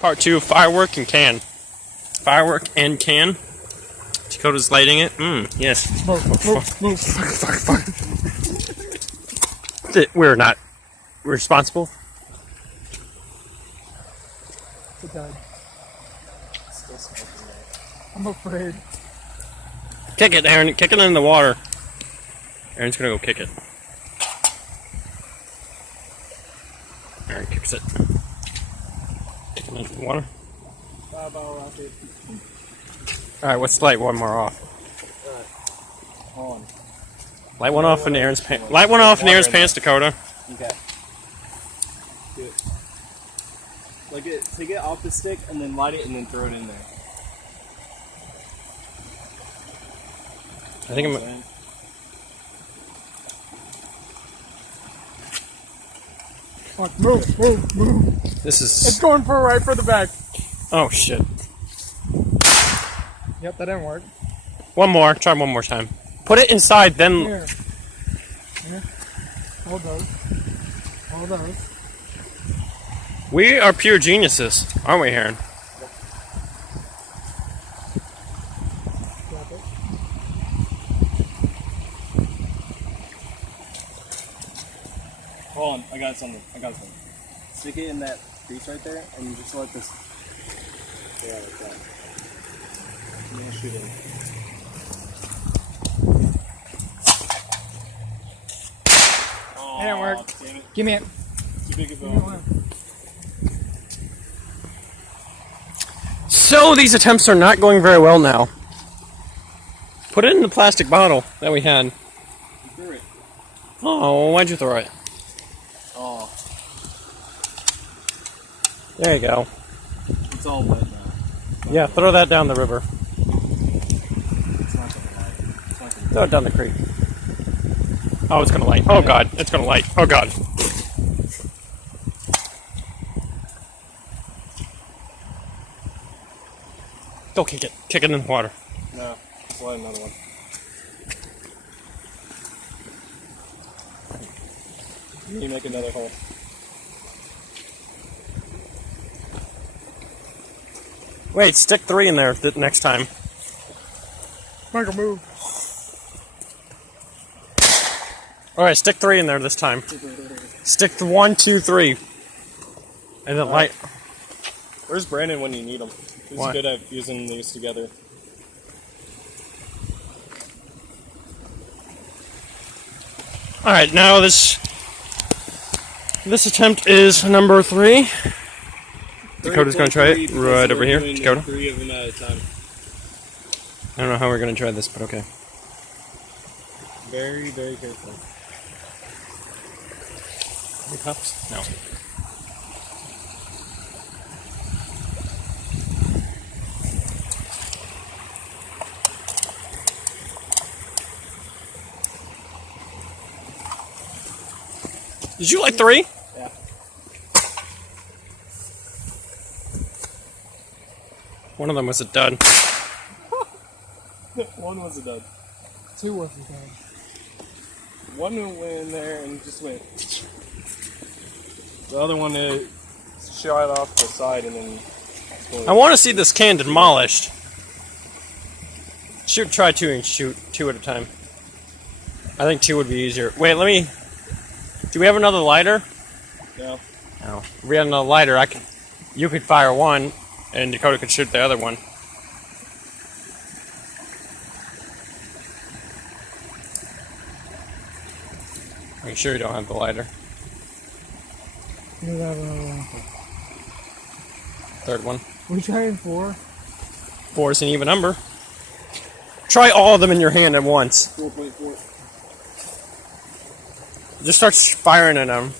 Part 2, firework and can. Firework and can. Dakota's lighting it. Yes. Fuck. We're not responsible. It's a dud. I'm afraid. Kick it, Aaron. Kick it in the water. Aaron's gonna go kick it. Aaron kicks it. Kick it into the water. Alright, let's light one more off. On. Light one off in Aaron's pants. Light one off in Aaron's pants, Dakota. Okay. Do it. Like it. Take it off the stick and then light it and then throw it in there. I think I'm. Fuck, move. This It's is. going for right for the back. Oh shit. Yep, that didn't work. One more. Try one more time. Put it inside, then. Here. Hold those. We are pure geniuses, aren't we, Aaron? Drop it. Hold on, I got something. Stick it in that crease right there, and you just let this. Yeah, like that. I'm gonna shoot it. Oh, Didn't work. Damn it. Give me it. Too big of Give me a. one. So these attempts are not going very well now. Put it in the plastic bottle that we had. Threw it. Oh, why'd you throw it? Oh, There you go. it's all wet now. Yeah, throw that down the river. It's not gonna light. It's not gonna. Throw it down the creek. Oh, it's gonna light. Oh god, it's gonna light. Oh god. Go kick it. Kick it in the water. No, just light another one. You make another hole. Wait, stick 3 in there next time. Michael, move. Alright, stick 3 in there this time. Stick the 1, 2, 3. And then light. Where's Brandon when you need him? He's Why? good at fusing these together. Alright, now this attempt is number 3. Dakota's gonna try it right over here. Dakota. 3 of them at a time. I don't know how we're gonna try this, but okay. Very, very careful. Any cups? No. Did you like 3? Yeah. One of them was a dud. One was a dud. 2 was the dud. One went in there and just went. The other one shot off the side and then. I want to see this can demolished. Try 2 and shoot 2 at a time. I think 2 would be easier. Wait, let me. Do we have another lighter? No. No. If we had another lighter, you could fire 1, and Dakota could shoot the other one. Are you sure you don't have the lighter? We have another one. Third one. We tried 4. 4 is an even number. Try all of them in your hand at once. 4.4. Just start firing at them.